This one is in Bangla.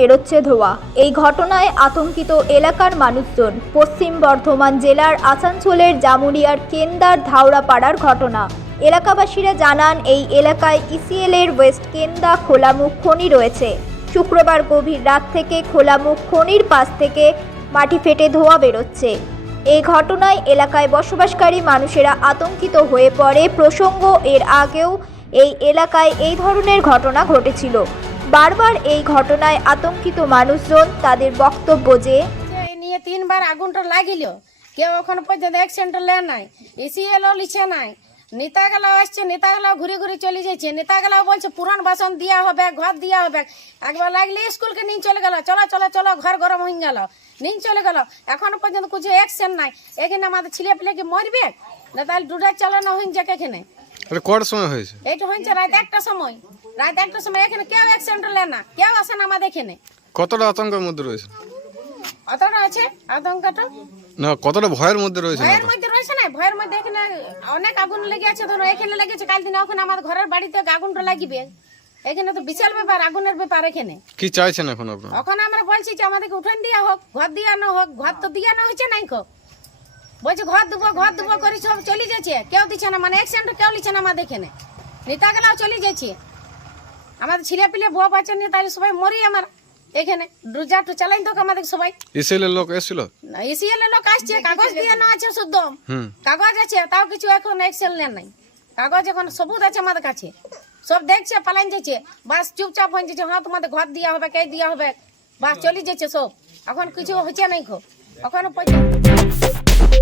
বেরোচ্ছে ধোঁয়া। এই ঘটনায় আতঙ্কিত এলাকার মানুষজন, পশ্চিম বর্ধমান জেলার আসানসোলের জামুরিয়ার কেন্দার ধাওড়াপাড়ার ঘটনা। এলাকাবাসীরা জানান, এই এলাকায় ইসিএল এর ওয়েস্ট কেন্দা খোলামুখ খনি রয়েছে। শুক্রবার গভীর রাত থেকে খোলামুখ খনির পাশ থেকে মাটি ফেটে ধোঁয়া বেরোচ্ছে। এই ঘটনায় এলাকায় বসবাসকারী মানুষেরা আতঙ্কিত হয়ে পড়ে। প্রসঙ্গ, এর আগেও এই এলাকায় এই ধরনের ঘটনা ঘটেছিল। বারবার এই ঘটনায় আতঙ্কিত মানুষজন তাদের বক্তব্য যে নিয়ে তিনবার আগুনটা লাগিল। কেউ এখনও পর্যন্ত অ্যাক্সিডেন্ট লে নাই। এসি এলো লিছে নাই। নেতাগুলাও আসছে নেতাগুলাও ঘুরে ঘুরে চলে যাচ্ছে। নেতাগুলাও বলছে পুরান বাসন দিয়া হবে ঘর দিয়া হবে। একবার লাগলে স্কুলকে নিয়ে চলে গেল। চলো চলো চলো ঘর গরম হয়ে গেল। নিয়ে চলে গেল। এখনও পর্যন্ত কিছু অ্যাকশন নাই। এখানে আমাদের ছেলে পেলে কি মরবে? না তাহলে ডুডার চালানো হয়ে যাক এখানে। কটার সময় হয়েছে? এইটা হয়েছে রাত একটা সময়। রাত একটা সময় এখানে কেউ অ্যাক্সিডেন্ট লে না কেউ আসে না আমাদের এখানে। কতটা আতঙ্কের মধ্যে রয়েছে? অতটা আছে আতঙ্কটা? না কতটা ভয়ের মধ্যে রয়েছে ভয়ের মধ্যে রয়েছে না ভয়ের মধ্যে এখানে অনেক আগুন লেগে আছে ধরো এখানে লেগেছে কাল দিনে ওখানে আমার ঘরের বাড়িতে আগুনটা লাগিবে। এখানে তো বিশাল ব্যাপার আগুনের ব্যাপার এখানে। কি চাইছেন এখন আপনারা? এখন আমরা বলছি যে আমাদেরকে উঠান দিয়া হোক ঘর দিয়ানো হোক ঘর তো দিয়ানো হয়েছে নাই খো বলছে ঘর দেবো ঘর দেবো করে সব চলে যাচ্ছে কেউ দিচ্ছে না মানে অ্যাক্সিডেন্ট কেউ লিচ্ছে না আমাদের এখানে। নেতাগুলাও চলে যাচ্ছে। আমাদের ছেলে পিলে বউ বাচ্চা নিয়ে তাহলে সবাই মরি আমার। এখানে ডুজা টু চালাই তো আমাদের সবাই। এর লোক এসেছিল? এসিএল লোক আসছে কাগজ দিয়ে না আছে শুদ্ধ হুম। কাগজ আছে তাও কিছু এখন এক্সেল নেন নাই। কাগজ এখন সবুজ আছে আমাদের কাছে। সব দেখছে পালাইন যাচ্ছে। বাস চুপচাপ হয়ে যাচ্ছে হ্যাঁ তোমাদের ঘর দিয়া হবে কে দিয়া হবে? বাস চলে যাচ্ছে সব। এখন কিছু হচ্ছে নাই খো এখন পর্যন্ত